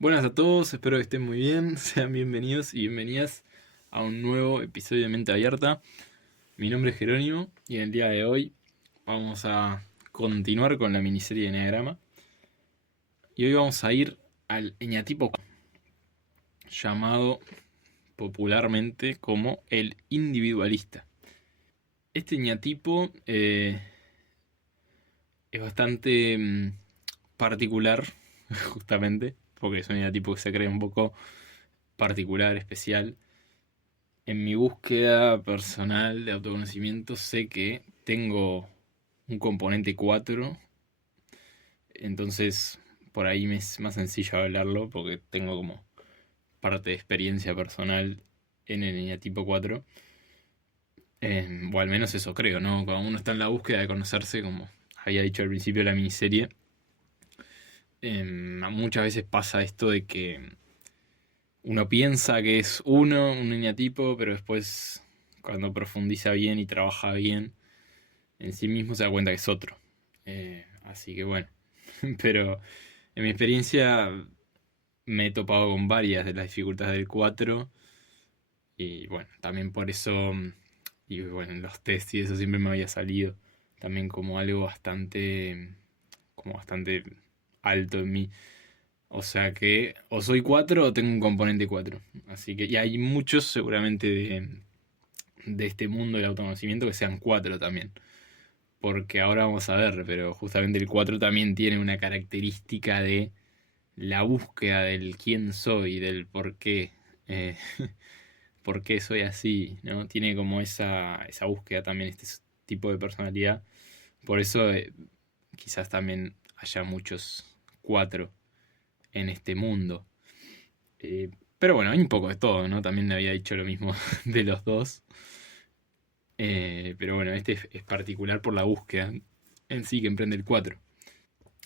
Buenas a todos, espero que estén muy bien. Sean bienvenidos y bienvenidas a un nuevo episodio de Mente Abierta. Mi nombre es Jerónimo y en el día de hoy vamos a continuar con la miniserie de Enneagrama. Y hoy vamos a ir al eñatipo llamado popularmente como el individualista. Este eñatipo es bastante particular, justamente, porque es un eñatipo que se cree un poco particular, especial. En mi búsqueda personal de autoconocimiento sé que tengo un componente 4, entonces por ahí me es más sencillo hablarlo porque tengo como parte de experiencia personal en el eneatipo 4. O al menos eso creo, ¿no? Cuando uno está en la búsqueda de conocerse, como había dicho al principio de la miniserie, muchas veces pasa esto de que uno piensa que es un eneatipo, pero después cuando profundiza bien y trabaja bien en sí mismo se da cuenta que es otro. Así que bueno, pero en mi experiencia me he topado con varias de las dificultades del 4 y bueno, también por eso, y bueno, en los test y eso siempre me había salido también como algo bastante alto en mí. O sea que o soy 4 o tengo un componente 4. Así que, y hay muchos seguramente de este mundo del autoconocimiento que sean 4 también. Porque ahora vamos a ver, pero justamente el 4 también tiene una característica de la búsqueda del quién soy, del eh, por qué soy así, ¿no? Tiene como esa búsqueda también, este tipo de personalidad. Por eso quizás también haya muchos 4 en este mundo. Pero bueno, hay un poco de todo, ¿no? También me había dicho lo mismo de los dos. Pero bueno, este es particular por la búsqueda en sí que emprende el 4.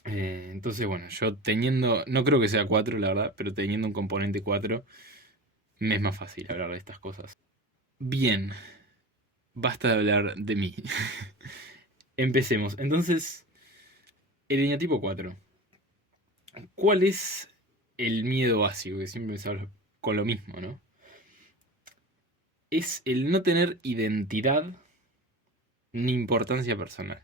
Entonces, bueno, yo teniendo, no creo que sea 4 la verdad, pero teniendo un componente 4 me es más fácil hablar de estas cosas. Bien, basta de hablar de mí. Empecemos. Entonces, el eneatipo 4. ¿Cuál es el miedo básico? Que siempre me hablo con lo mismo, ¿no? Es el no tener identidad ni importancia personal.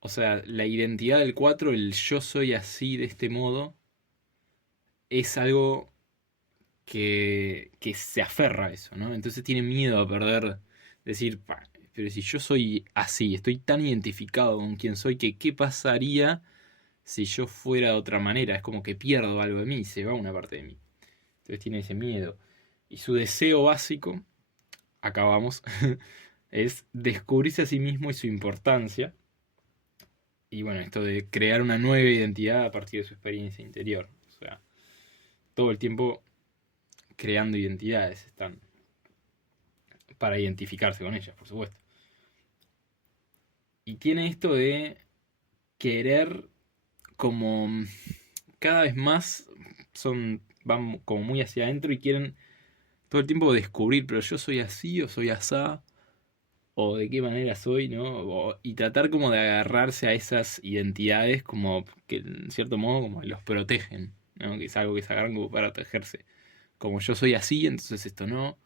O sea, la identidad del 4, el yo soy así de este modo, es algo que se aferra a eso, ¿no? Entonces tiene miedo a perder, decir, "Pa, pero si yo soy así, estoy tan identificado con quien soy, que qué pasaría si yo fuera de otra manera, es como que pierdo algo de mí, se va una parte de mí. Entonces tiene ese miedo. Y su deseo básico, acá vamos, es descubrirse a sí mismo y su importancia. Y bueno, esto de crear una nueva identidad a partir de su experiencia interior. O sea, todo el tiempo creando identidades están para identificarse con ellas, por supuesto. Y tiene esto de querer como cada vez más van como muy hacia adentro y quieren todo el tiempo descubrir, pero yo soy así o soy asá, o de qué manera soy, ¿no? Y tratar como de agarrarse a esas identidades como que en cierto modo como los protegen, ¿no? Que es algo que se agarran como para protegerse. Como yo soy así, entonces esto no.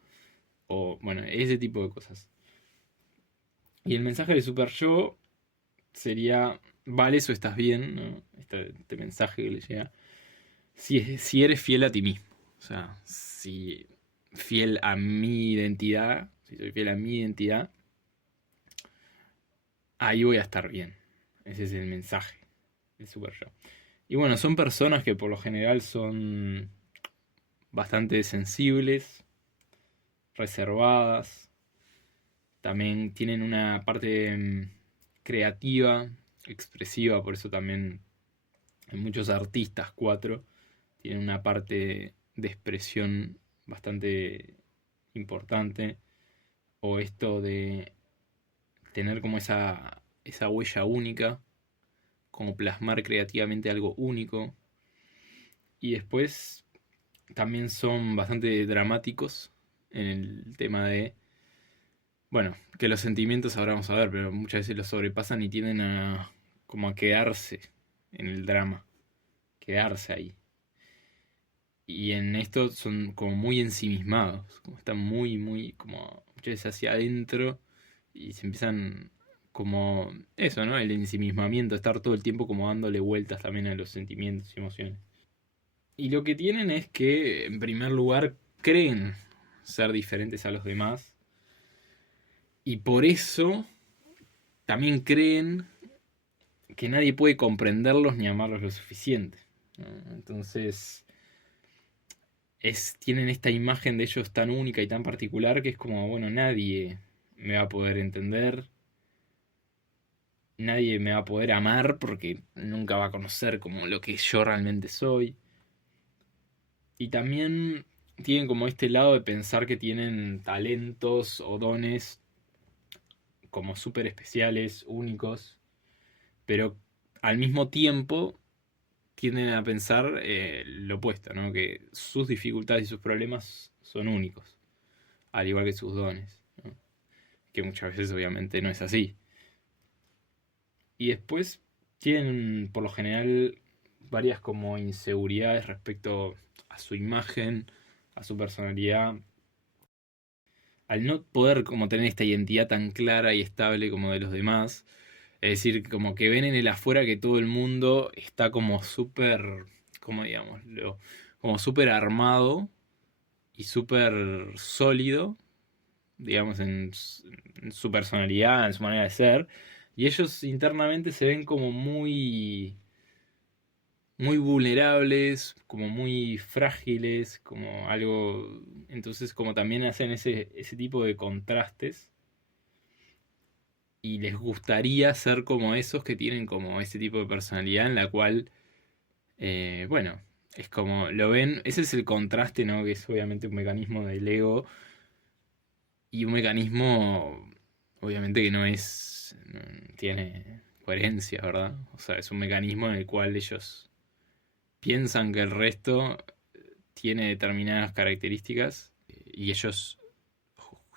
O bueno, ese tipo de cosas. Y el mensaje de super yo sería, vale, eso estás bien, ¿no? Este mensaje que le llega. Si eres fiel a ti mismo. O sea, si fiel a mi identidad, si soy fiel a mi identidad, ahí voy a estar bien. Ese es el mensaje del super yo. Y bueno, son personas que por lo general son bastante sensibles, reservadas, también tienen una parte creativa, expresiva, por eso también hay muchos artistas 4 tienen una parte de expresión bastante importante. O esto de tener como esa huella única, como plasmar creativamente algo único. Y después también son bastante dramáticos en el tema de, bueno, que los sentimientos ahora vamos a ver, pero muchas veces los sobrepasan y tienden a como a quedarse en el drama, quedarse ahí. Y en esto son como muy ensimismados, como están muy, muy, como muchas veces hacia adentro y se empiezan como eso, ¿no? El ensimismamiento, estar todo el tiempo como dándole vueltas también a los sentimientos y emociones. Y lo que tienen es que, en primer lugar, creen ser diferentes a los demás y por eso también creen que nadie puede comprenderlos ni amarlos lo suficiente, ¿no? Entonces tienen esta imagen de ellos tan única y tan particular que es como, bueno, nadie me va a poder entender, nadie me va a poder amar porque nunca va a conocer como lo que yo realmente soy. Y también tienen como este lado de pensar que tienen talentos o dones como súper especiales, únicos, pero al mismo tiempo tienden a pensar lo opuesto, ¿no? Que sus dificultades y sus problemas son únicos, al igual que sus dones, ¿no? Que muchas veces obviamente no es así. Y después tienen por lo general varias como inseguridades respecto a su imagen, a su personalidad. Al no poder como tener esta identidad tan clara y estable como de los demás, es decir, como que ven en el afuera que todo el mundo está como súper, como digamos, como súper armado y súper sólido, digamos, en su personalidad, en su manera de ser, y ellos internamente se ven como muy, muy vulnerables, como muy frágiles, como algo, entonces como también hacen ese tipo de contrastes y les gustaría ser como esos que tienen como ese tipo de personalidad en la cual, bueno, es como, lo ven, ese es el contraste, ¿no? Que es obviamente un mecanismo del ego y un mecanismo, obviamente que no tiene coherencia, ¿verdad? O sea, es un mecanismo en el cual ellos piensan que el resto tiene determinadas características y ellos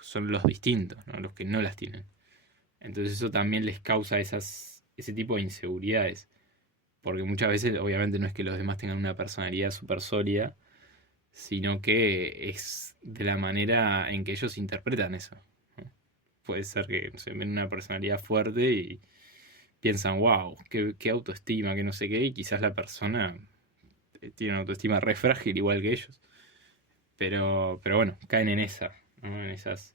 son los distintos, ¿no? Los que no las tienen. Entonces eso también les causa ese tipo de inseguridades. Porque muchas veces, obviamente, no es que los demás tengan una personalidad súper sólida, sino que es de la manera en que ellos interpretan eso, ¿no? Puede ser que no sé, ven una personalidad fuerte y piensan, wow, qué autoestima, que no sé qué, y quizás la persona tiene una autoestima re frágil igual que ellos. Pero bueno, caen en ¿no? En esas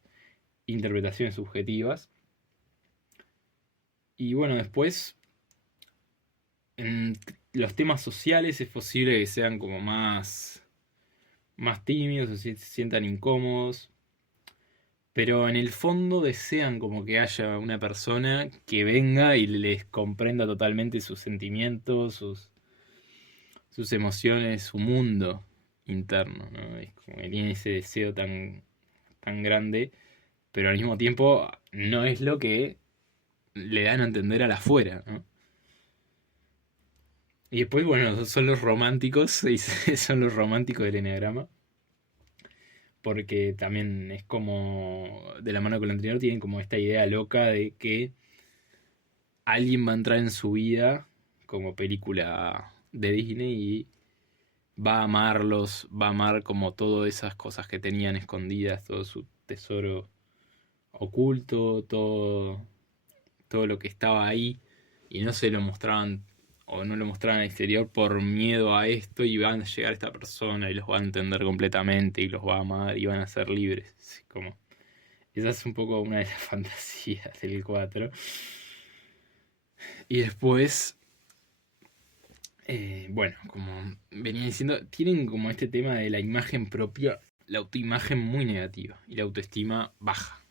interpretaciones subjetivas. Y bueno, después en los temas sociales es posible que sean como más tímidos o se sientan incómodos, pero en el fondo desean como que haya una persona que venga y les comprenda totalmente sus sentimientos, sus emociones, su mundo interno, ¿no? Es como que tienen ese deseo tan grande, pero al mismo tiempo no es lo que le dan a entender a la afuera, ¿no? Y después, bueno, son los románticos, son los románticos del enneagrama, porque también es como, de la mano con el anterior, tienen como esta idea loca de que alguien va a entrar en su vida como película de Disney y va a amarlos, va a amar como todas esas cosas que tenían escondidas, todo su tesoro oculto, todo lo que estaba ahí y no se lo mostraban o no lo mostraban al exterior por miedo a esto y van a llegar esta persona y los va a entender completamente y los va a amar y van a ser libres. Así como, esa es un poco una de las fantasías del 4. Y después, bueno, como venía diciendo, tienen como este tema de la imagen propia, la autoimagen muy negativa y la autoestima baja.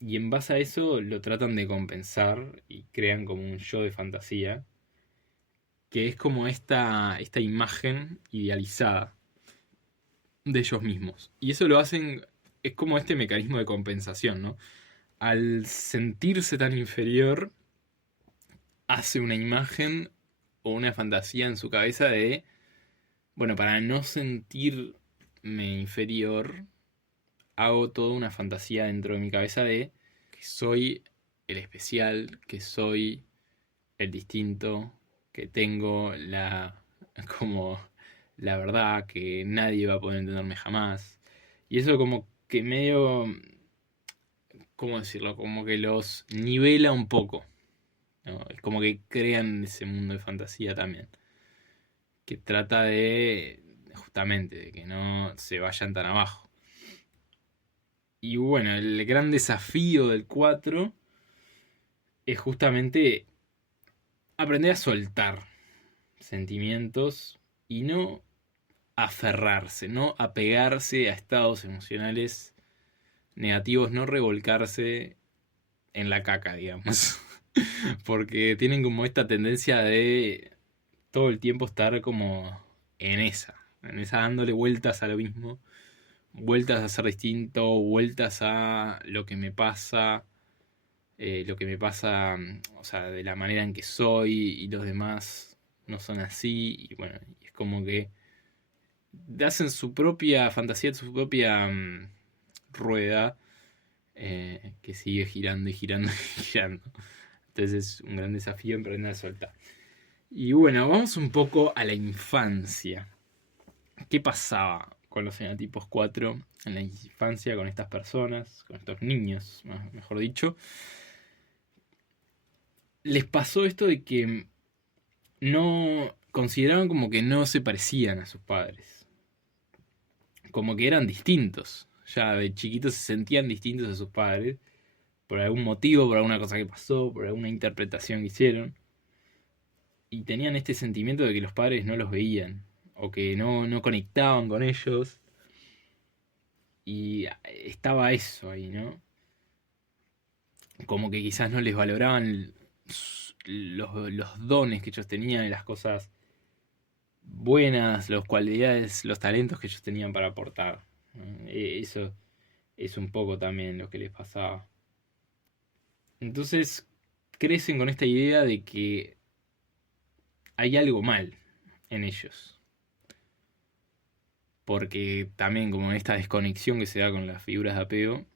Y en base a eso lo tratan de compensar y crean como un yo de fantasía, que es como esta imagen idealizada de ellos mismos. Y eso lo hacen, es como este mecanismo de compensación, ¿no? Al sentirse tan inferior, hace una imagen o una fantasía en su cabeza de, bueno, para no sentirme inferior, hago toda una fantasía dentro de mi cabeza de que soy el especial, que soy el distinto, que tengo como la verdad, que nadie va a poder entenderme jamás. Y eso como que medio, ¿cómo decirlo? Como que los nivela un poco, ¿no? Es como que crean ese mundo de fantasía también, que trata de, justamente, de que no se vayan tan abajo. Y bueno, el gran desafío del 4 es justamente aprender a soltar sentimientos y no aferrarse, no apegarse a estados emocionales negativos, no revolcarse en la caca, digamos. Porque tienen como esta tendencia de todo el tiempo estar como en esa dándole vueltas a lo mismo, vueltas a ser distinto, vueltas a lo que me pasa, o sea, de la manera en que soy y los demás no son así, y bueno, es como que hacen su propia fantasía, su propia rueda que sigue girando y girando y girando. Entonces es un gran desafío emprender a soltar. Y bueno, vamos un poco a la infancia. ¿Qué pasaba con los fenotipos 4 en la infancia con estas personas, con estos niños, mejor dicho? Les pasó esto de que no consideraban como que no se parecían a sus padres, como que eran distintos. Ya de chiquitos se sentían distintos a sus padres por algún motivo, por alguna cosa que pasó, por alguna interpretación que hicieron. Y tenían este sentimiento de que los padres no los veían o que no conectaban con ellos. Y estaba eso ahí, ¿no? Como que quizás no les valoraban los dones que ellos tenían y las cosas buenas, las cualidades, los talentos que ellos tenían para aportar. ¿No? Eso es un poco también lo que les pasaba. Entonces crecen con esta idea de que hay algo mal en ellos. Porque también como esta desconexión que se da con las figuras de apego,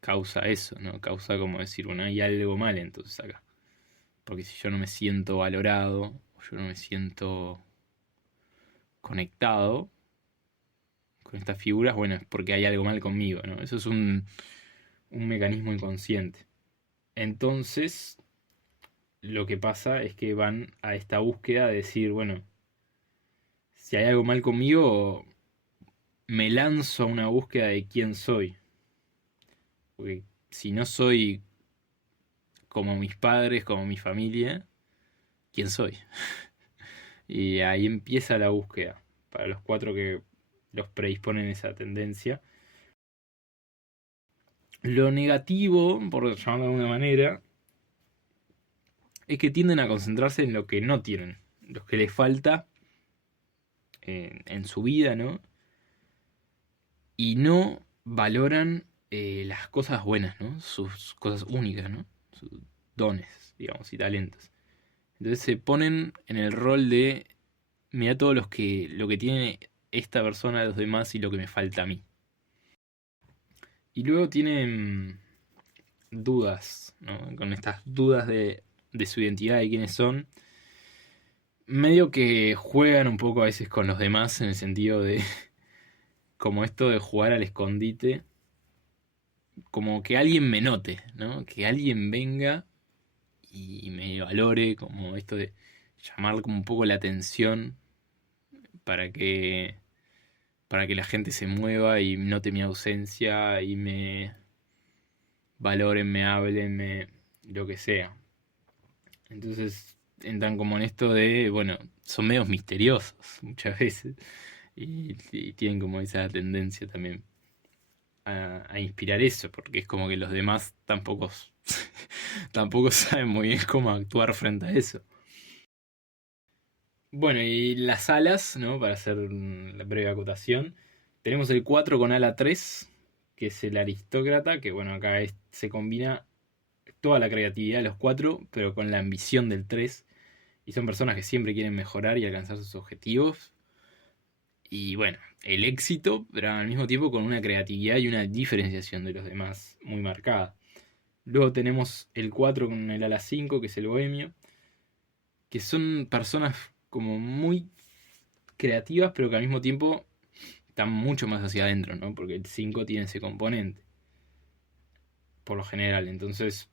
causa eso, ¿no? Causa como decir, bueno, hay algo mal entonces acá. Porque si yo no me siento valorado, o yo no me siento conectado con estas figuras, bueno, es porque hay algo mal conmigo, ¿no? Eso es un mecanismo inconsciente. Entonces, lo que pasa es que van a esta búsqueda de decir, bueno, si hay algo mal conmigo, me lanzo a una búsqueda de quién soy. Porque si no soy como mis padres, como mi familia, ¿quién soy? Y ahí empieza la búsqueda, para los 4 que los predisponen esa tendencia. Lo negativo, por llamarlo de alguna manera, es que tienden a concentrarse en lo que no tienen, lo que les falta en su vida, ¿no? Y no valoran las cosas buenas, ¿no? Sus cosas únicas, ¿no? Sus dones, digamos, y talentos. Entonces se ponen en el rol de, mira todo lo que tiene esta persona, los demás y lo que me falta a mí. Y luego tienen dudas, ¿no? Con estas dudas de su identidad y quiénes son. Medio que juegan un poco a veces con los demás en el sentido de como esto de jugar al escondite, como que alguien me note, ¿no? Que alguien venga y me valore, como esto de llamar como un poco la atención para que para que la gente se mueva y note mi ausencia y me valoren, me hablen, lo que sea. Entonces entran como en esto de, bueno, son medios misteriosos muchas veces y tienen como esa tendencia también a inspirar eso, porque es como que los demás tampoco, tampoco saben muy bien cómo actuar frente a eso. Bueno, y las alas, ¿no? Para hacer la breve acotación. Tenemos el 4 con ala 3 que es el aristócrata, que bueno, acá se combina toda la creatividad de los 4 pero con la ambición del 3. Y son personas que siempre quieren mejorar y alcanzar sus objetivos. Y bueno, el éxito, pero al mismo tiempo con una creatividad y una diferenciación de los demás muy marcada. Luego tenemos el 4 con el ala 5 que es el bohemio, que son personas como muy creativas, pero que al mismo tiempo están mucho más hacia adentro, ¿no? Porque el 5 tiene ese componente, por lo general. Entonces,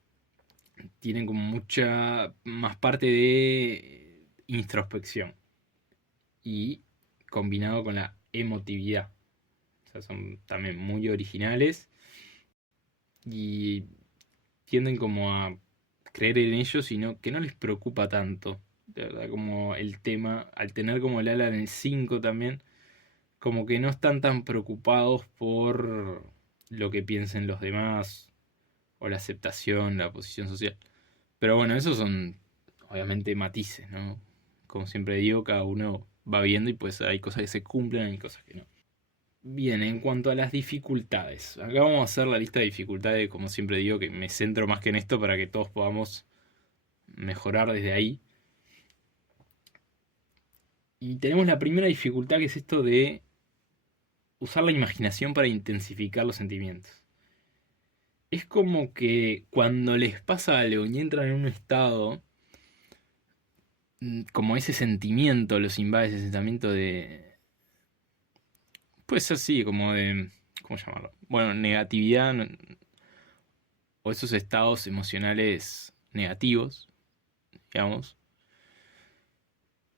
tienen como mucha más parte de introspección y combinado con la emotividad. O sea, son también muy originales y tienden como a creer en ellos y que no les preocupa tanto. De verdad, como el tema, al tener como el ala en el 5 también, como que no están tan preocupados por lo que piensen los demás o la aceptación, la posición social. Pero bueno, esos son obviamente matices, ¿no? Como siempre digo, cada uno va viendo y pues hay cosas que se cumplen y hay cosas que no. Bien, en cuanto a las dificultades, acá vamos a hacer la lista de dificultades, como siempre digo, que me centro más que en esto para que todos podamos mejorar desde ahí. Y tenemos la primera dificultad que es esto de usar la imaginación para intensificar los sentimientos. Es como que cuando les pasa algo y entran en un estado, como ese sentimiento los invade, ese sentimiento de... Puede ser así, como de... ¿Cómo llamarlo? Bueno, negatividad o esos estados emocionales negativos, digamos,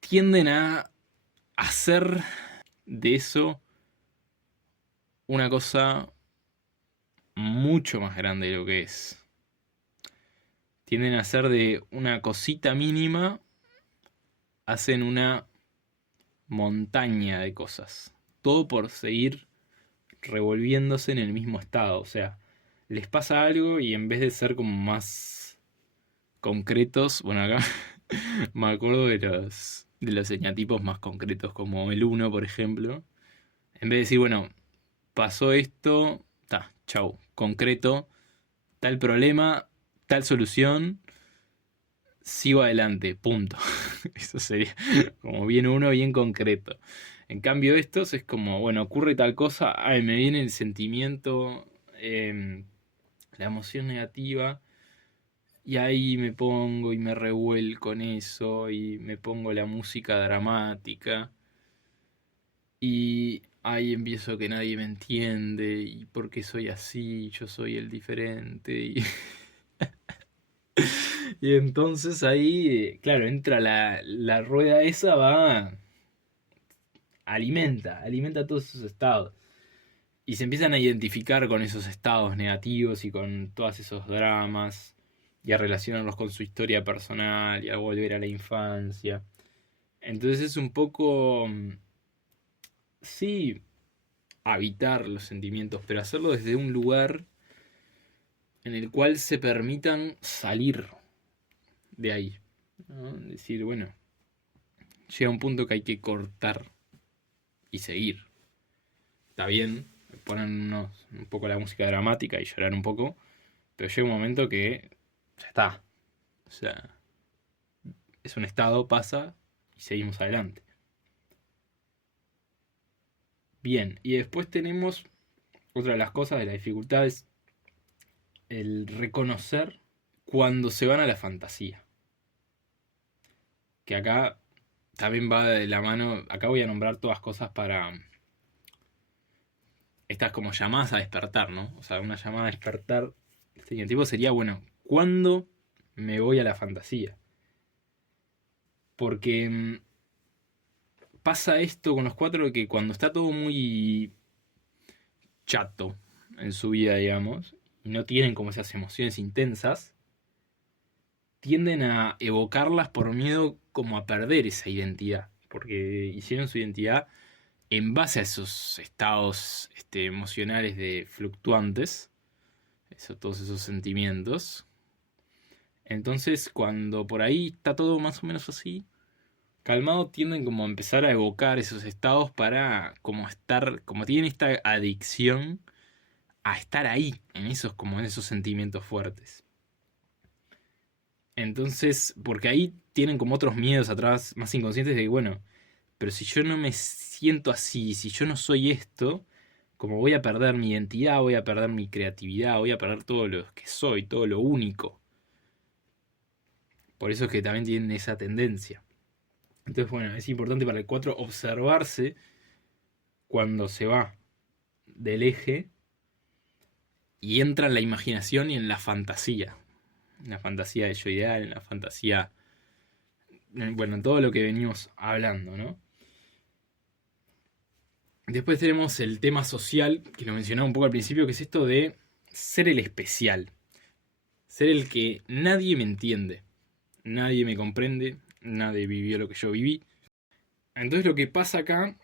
tienden a hacer de eso una cosa mucho más grande de lo que es. Tienden a hacer de una cosita mínima, hacen una montaña de cosas. Todo por seguir revolviéndose en el mismo estado. O sea, les pasa algo y en vez de ser como más concretos, bueno, acá me acuerdo de los eñatipos más concretos, como el uno por ejemplo. En vez de decir, bueno, pasó esto, ta, chau, concreto, tal problema, tal solución, sigo adelante, punto. Eso sería como bien uno, bien concreto. En cambio estos es como, bueno, ocurre tal cosa, ay, me viene el sentimiento, la emoción negativa, y ahí me pongo y me revuelco en eso, y me pongo la música dramática, y ahí empiezo que nadie me entiende, y por qué soy así, yo soy el diferente, y, y entonces ahí, claro, entra la rueda esa, alimenta todos esos estados. Y se empiezan a identificar con esos estados negativos y con todos esos dramas y a relacionarlos con su historia personal y a volver a la infancia. Entonces es un poco, sí, habitar los sentimientos, pero hacerlo desde un lugar en el cual se permitan salir de ahí, ¿no? Decir, bueno, llega un punto que hay que cortar y seguir. Está bien, ponen un poco la música dramática y llorar un poco, pero llega un momento que ya está. O sea, es un estado, pasa y seguimos adelante. Bien, y después tenemos otra de las cosas, de las dificultades, el reconocer cuando se van a la fantasía. Que acá también va de la mano, acá voy a nombrar todas cosas para estas como llamadas a despertar, ¿no? O sea, una llamada a despertar de este tipo sería, bueno, ¿cuándo me voy a la fantasía? Porque pasa esto con los cuatro que cuando está todo muy chato en su vida, digamos, y no tienen como esas emociones intensas, tienden a evocarlas por miedo como a perder esa identidad, porque hicieron su identidad en base a esos estados emocionales de fluctuantes, todos esos sentimientos. Entonces, cuando por ahí está todo más o menos así, calmado, tienden como a empezar a evocar esos estados para como estar, como tienen esta adicción a estar ahí, en esos, como en esos sentimientos fuertes. Entonces, porque ahí tienen como otros miedos atrás, más inconscientes de que, bueno, pero si yo no me siento así, si yo no soy esto, como voy a perder mi identidad, voy a perder mi creatividad, voy a perder todo lo que soy, todo lo único. Por eso es que también tienen esa tendencia. Entonces, bueno, es importante para el 4 observarse cuando se va del eje y entra en la imaginación y en la fantasía. En la fantasía de yo ideal, en la fantasía, bueno, en todo lo que venimos hablando, ¿no? Después tenemos el tema social, que lo mencionaba un poco al principio, que es esto de ser el especial. Ser el que nadie me entiende, nadie me comprende, nadie vivió lo que yo viví. Entonces lo que pasa acá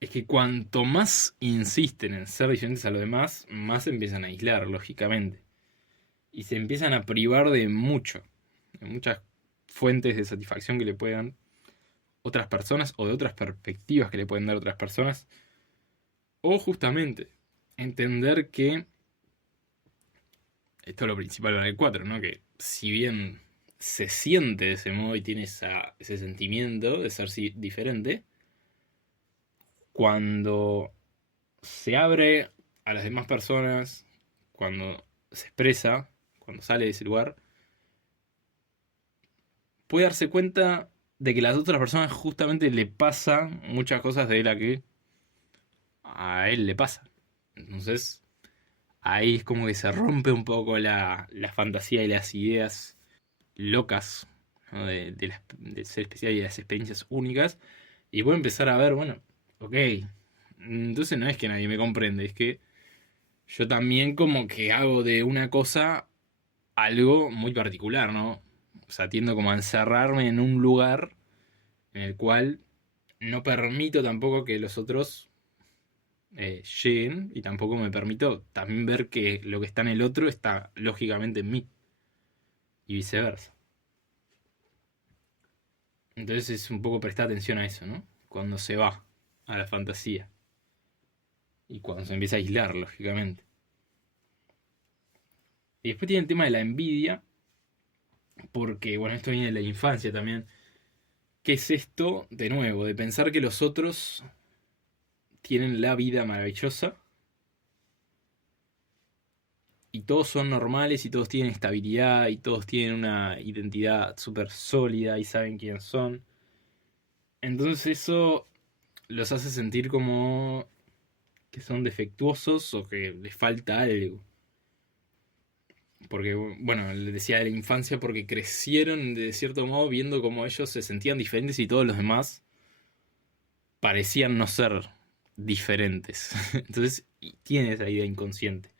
es que cuanto más insisten en ser diferentes a los demás, más se empiezan a aislar, lógicamente. Y se empiezan a privar de muchas fuentes de satisfacción que le puedan otras personas o de otras perspectivas que le pueden dar otras personas. O justamente entender que esto es lo principal en el 4, ¿no? Que si bien se siente de ese modo y tiene ese sentimiento de ser diferente, cuando se abre a las demás personas, cuando se expresa, cuando sale de ese lugar, puede darse cuenta de que las otras personas justamente le pasan muchas cosas de la que a él le pasa. Entonces, ahí es como que se rompe un poco la fantasía y las ideas locas, ¿no? De ser especial y de las experiencias únicas. Y puedo empezar a ver, bueno, ok, entonces no es que nadie me comprende, es que yo también como que hago de una cosa algo muy particular, ¿no? O sea, tiendo como a encerrarme en un lugar en el cual no permito tampoco que los otros lleguen y tampoco me permito también ver que lo que está en el otro está lógicamente en mí y viceversa. Entonces es un poco prestar atención a eso, ¿no? Cuando se va a la fantasía y cuando se empieza a aislar, lógicamente. Y después tiene el tema de la envidia, porque, bueno, esto viene de la infancia también. ¿Qué es esto, de nuevo, de pensar que los otros tienen la vida maravillosa y todos son normales y todos tienen estabilidad y todos tienen una identidad súper sólida y saben quién son? Entonces eso los hace sentir como que son defectuosos o que les falta algo. Porque, bueno, les decía de la infancia porque crecieron de cierto modo viendo cómo ellos se sentían diferentes y todos los demás parecían no ser diferentes. Entonces, tienen esa idea inconsciente.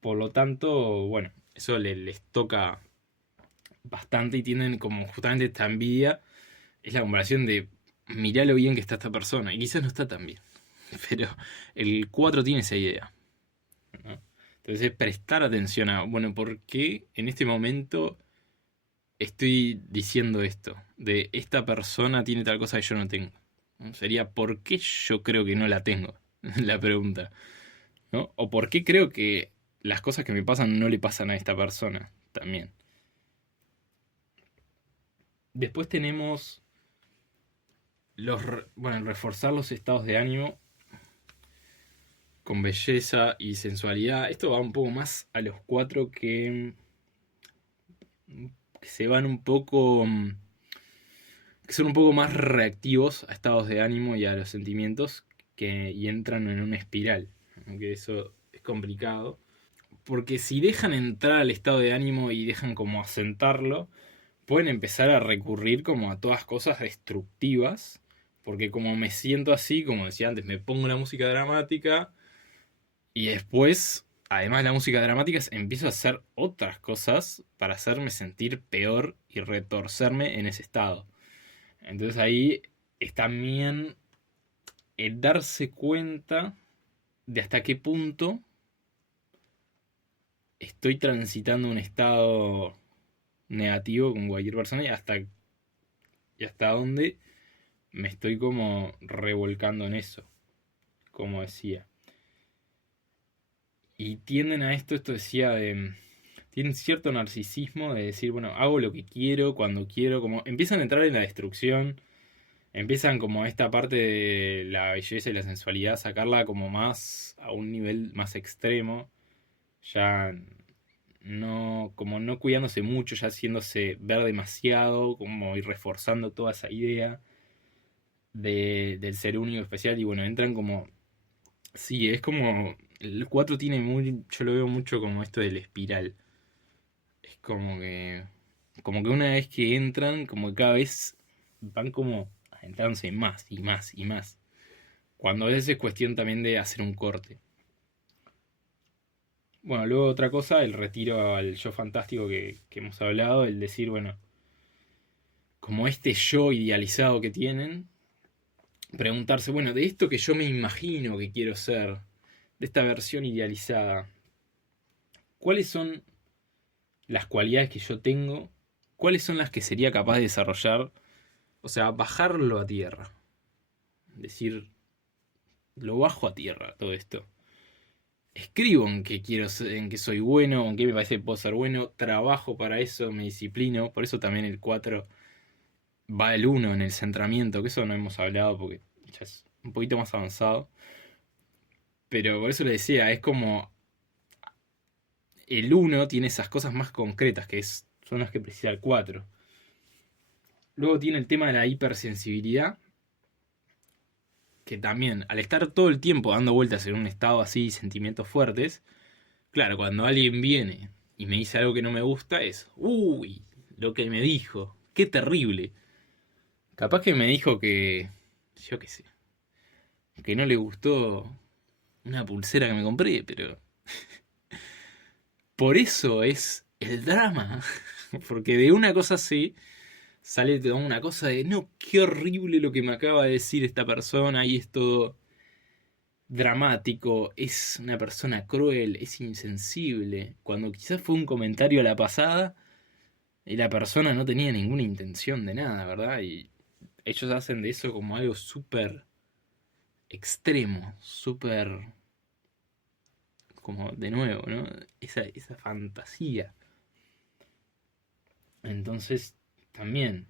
Por lo tanto, bueno, eso les toca bastante y tienen como justamente esta envidia. Es la comparación de mirá lo bien que está esta persona. Y quizás no está tan bien. Pero el 4 tiene esa idea, ¿no? Entonces es prestar atención a, bueno, ¿por qué en este momento estoy diciendo esto? De esta persona tiene tal cosa que yo no tengo, ¿no? Sería ¿por qué yo creo que no la tengo? La pregunta, ¿no? O ¿por qué creo que las cosas que me pasan no le pasan a esta persona también? Después tenemos bueno, reforzar los estados de ánimo con belleza y sensualidad. Esto va un poco más a los 4 que se van un poco, que son un poco más reactivos a estados de ánimo y a los sentimientos y entran en una espiral. Aunque eso es complicado. Porque si dejan entrar al estado de ánimo y dejan como asentarlo, pueden empezar a recurrir como a todas cosas destructivas. Porque como me siento así, como decía antes, me pongo la música dramática y después, además de la música dramática, empiezo a hacer otras cosas para hacerme sentir peor y retorcerme en ese estado. Entonces ahí es también el darse cuenta de hasta qué punto estoy transitando un estado negativo con cualquier persona y hasta dónde me estoy como revolcando en eso, como decía. Y tienden a esto decía de... Tienen cierto narcisismo de decir, bueno, hago lo que quiero, cuando quiero, como empiezan a entrar en la destrucción, empiezan como esta parte de la belleza y la sensualidad, sacarla como más a un nivel más extremo, ya no, como no cuidándose mucho, ya haciéndose ver demasiado, como ir reforzando toda esa idea del ser único especial. Y bueno, entran como. Sí, es como. El 4 tiene muy. Yo lo veo mucho como esto del espiral. Es como que. Como que una vez que entran, como que cada vez van como adentrándose más y más y más. Cuando a veces es cuestión también de hacer un corte. Bueno, luego otra cosa, el retiro al yo fantástico que hemos hablado, el decir, bueno, como este yo idealizado que tienen, preguntarse, bueno, de esto que yo me imagino que quiero ser, de esta versión idealizada, ¿cuáles son las cualidades que yo tengo? ¿Cuáles son las que sería capaz de desarrollar? O sea, bajarlo a tierra. Decir, lo bajo a tierra todo esto. Escribo en qué quiero ser, en qué soy bueno, en qué me parece que puedo ser bueno, trabajo para eso, me disciplino, por eso también el 4 va el uno en el centramiento, que eso no hemos hablado porque ya es un poquito más avanzado. Pero por eso le decía, es como el uno tiene esas cosas más concretas son las que precisa el 4. Luego tiene el tema de la hipersensibilidad, que también al estar todo el tiempo dando vueltas en un estado así, sentimientos fuertes, claro, cuando alguien viene y me dice algo que no me gusta es, uy, lo que me dijo, qué terrible. Capaz que me dijo que, yo qué sé, que no le gustó una pulsera que me compré, pero por eso es el drama. Porque de una cosa así sale toda una cosa de, no, qué horrible lo que me acaba de decir esta persona y es todo dramático, es una persona cruel, es insensible. Cuando quizás fue un comentario a la pasada y la persona no tenía ninguna intención de nada, ¿verdad? Y ellos hacen de eso como algo súper extremo, súper como de nuevo, ¿no? Esa fantasía. Entonces, también,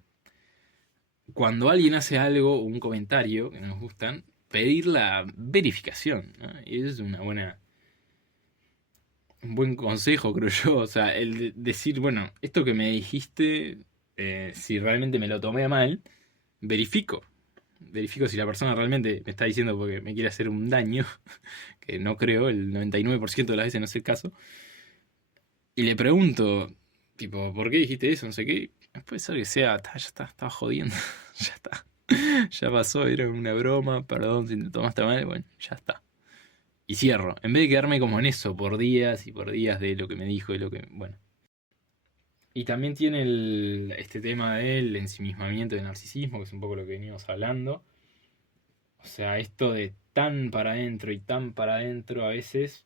cuando alguien hace algo o un comentario que no nos gustan, pedir la verificación, ¿no? Y eso es un buen consejo, creo yo. O sea, decir, bueno, esto que me dijiste, si realmente me lo tomé a mal, verifico. Verifico si la persona realmente me está diciendo porque me quiere hacer un daño, que no creo, el 99% de las veces no es el caso. Y le pregunto, tipo, ¿por qué dijiste eso? No sé qué. Puede ser que sea, ya está, estaba jodiendo. Ya está. Ya pasó, era una broma, perdón si te tomaste mal, bueno, ya está. Y cierro. En vez de quedarme como en eso por días y por días de lo que me dijo y lo que. Bueno. Y también tiene este tema del ensimismamiento y narcisismo, que es un poco lo que venimos hablando. O sea, esto de tan para adentro y tan para adentro a veces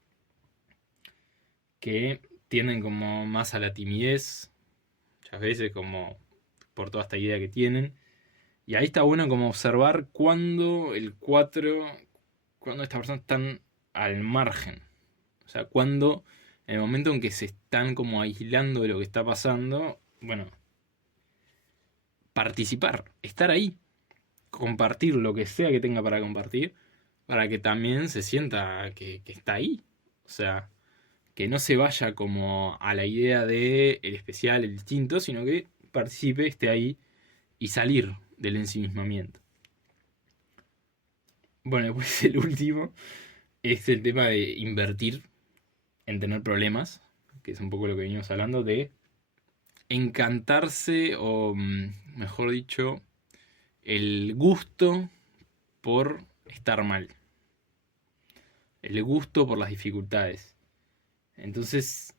que tienden como más a la timidez, muchas veces como por toda esta idea que tienen. Y ahí está bueno como observar cuando el 4 cuando estas personas están al margen. O sea, cuando en el momento en que se están como aislando de lo que está pasando, bueno, participar, estar ahí, compartir lo que sea que tenga para compartir, para que también se sienta que está ahí. O sea, que no se vaya como a la idea de el especial, el distinto, sino que participe, esté ahí y salir del ensimismamiento. Bueno, después el último es el tema de invertir en tener problemas, que es un poco lo que venimos hablando, de encantarse o, mejor dicho, el gusto por estar mal, el gusto por las dificultades. Entonces,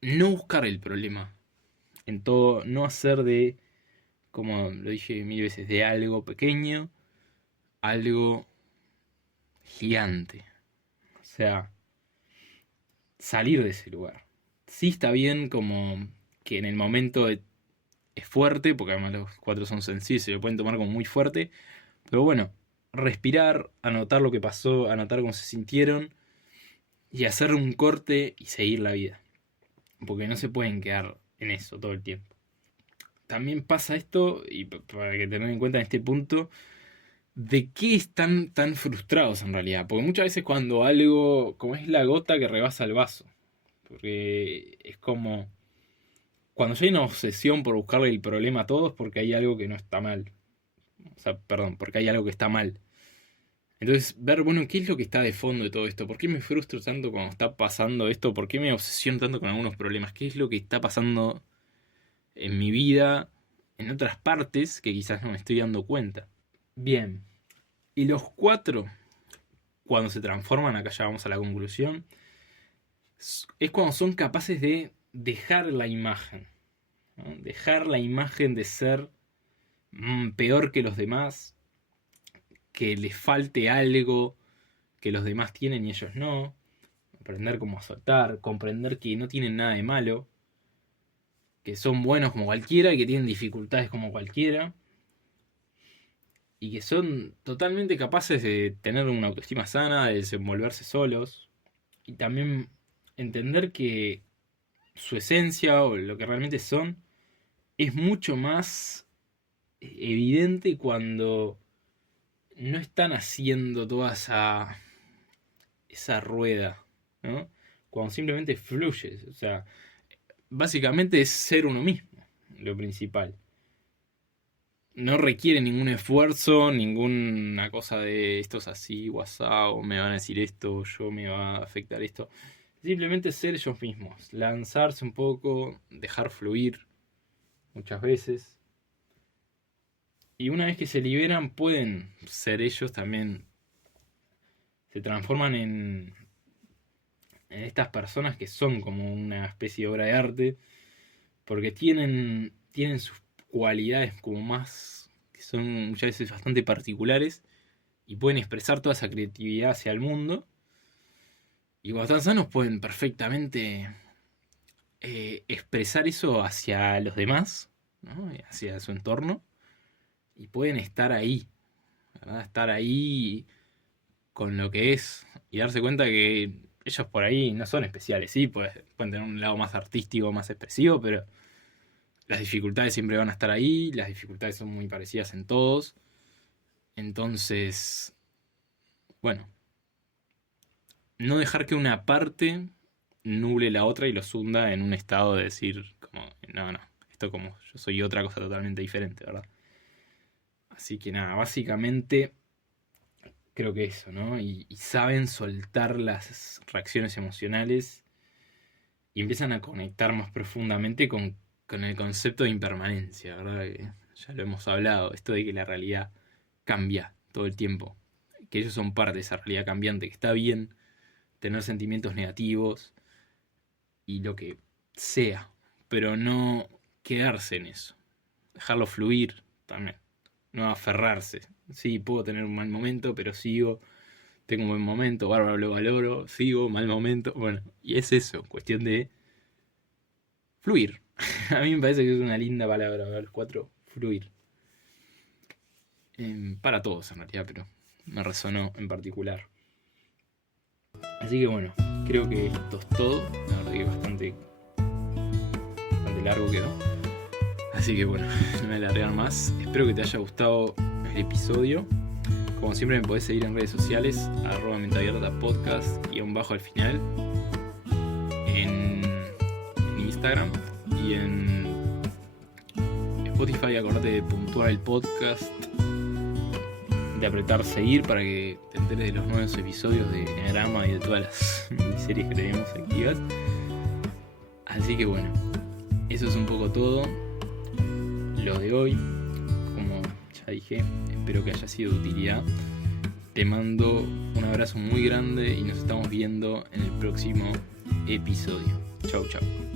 no buscar el problema en todo, no hacer de, como lo dije mil veces, de algo pequeño, algo gigante. O sea, salir de ese lugar. Sí está bien como que en el momento es fuerte, porque además los 4 son sencillos, se lo pueden tomar como muy fuerte, pero bueno, respirar, anotar lo que pasó, anotar cómo se sintieron y hacer un corte y seguir la vida, porque no se pueden quedar en eso todo el tiempo. También pasa esto, y para que tengan en cuenta en este punto, de qué están tan frustrados en realidad, porque muchas veces cuando algo, como es la gota que rebasa el vaso, Porque es como... Cuando ya hay una obsesión por buscarle el problema a todos, porque hay algo que no está mal. O sea, perdón, porque hay algo que está mal. Entonces, ver, bueno, ¿qué es lo que está de fondo de todo esto? ¿Por qué me frustro tanto cuando está pasando esto? ¿Por qué me obsesiono tanto con algunos problemas? ¿Qué es lo que está pasando en mi vida, en otras partes que quizás no me estoy dando cuenta? Bien, y los cuatro, cuando se transforman, acá ya vamos a la conclusión, es cuando son capaces de dejar la imagen, ¿no? Dejar la imagen de ser peor que los demás, que les falte algo que los demás tienen y ellos no, aprender cómo a soltar, comprender que no tienen nada de malo, que son buenos como cualquiera y que tienen dificultades como cualquiera, y que son totalmente capaces de tener una autoestima sana, de desenvolverse solos, y también entender que su esencia o lo que realmente son es mucho más evidente cuando no están haciendo toda esa rueda, ¿no? Cuando simplemente fluyes, o sea, básicamente es ser uno mismo, lo principal. No requiere ningún esfuerzo, ninguna cosa de esto es así, WhatsApp, o me van a decir esto, yo me va a afectar esto. Simplemente ser ellos mismos, lanzarse un poco, dejar fluir muchas veces. Y una vez que se liberan, pueden ser ellos también. Se transforman en estas personas que son como una especie de obra de arte. Porque tienen sus cualidades como más, que son muchas veces bastante particulares. Y pueden expresar toda esa creatividad hacia el mundo. Y cuando están sanos pueden perfectamente expresar eso hacia los demás, ¿no? Hacia su entorno. Y pueden estar ahí, ¿verdad? Estar ahí con lo que es y darse cuenta que ellos por ahí no son especiales, sí, pueden tener un lado más artístico, más expresivo, pero las dificultades siempre van a estar ahí, las dificultades son muy parecidas en todos. Entonces, bueno, no dejar que una parte nuble la otra y los hunda en un estado de decir, como, no, esto como yo soy otra cosa totalmente diferente, ¿verdad? Así que nada, básicamente creo que eso, ¿no? Y saben soltar las reacciones emocionales y empiezan a conectar más profundamente con el concepto de impermanencia, ¿verdad? Que ya lo hemos hablado, esto de que la realidad cambia todo el tiempo, que ellos son parte de esa realidad cambiante, que está bien tener sentimientos negativos y lo que sea, pero no quedarse en eso, dejarlo fluir también. No aferrarse. Sí, puedo tener un mal momento, pero sigo. Tengo un buen momento, bárbaro, lo valoro. Sigo, mal momento. Bueno, y es eso, cuestión de fluir. A mí me parece que es una linda palabra, a ver, los cuatro, fluir. Para todos en realidad, pero me resonó en particular. Así que bueno, creo que esto es todo. La verdad que bastante largo quedó. Así que bueno, no me voy a alargar más. Espero que te haya gustado el episodio. Como siempre me podés seguir en redes sociales, @menteabiertapodcast _ al final. En Instagram y en Spotify. Acordate de puntuar el podcast, de apretar seguir para que te enteres de los nuevos episodios de Enneagrama y de todas las miniseries que tenemos activas. Así que bueno, eso es un poco todo lo de hoy. Como ya dije, espero que haya sido de utilidad. Te mando un abrazo muy grande y nos estamos viendo en el próximo episodio. Chau, chau.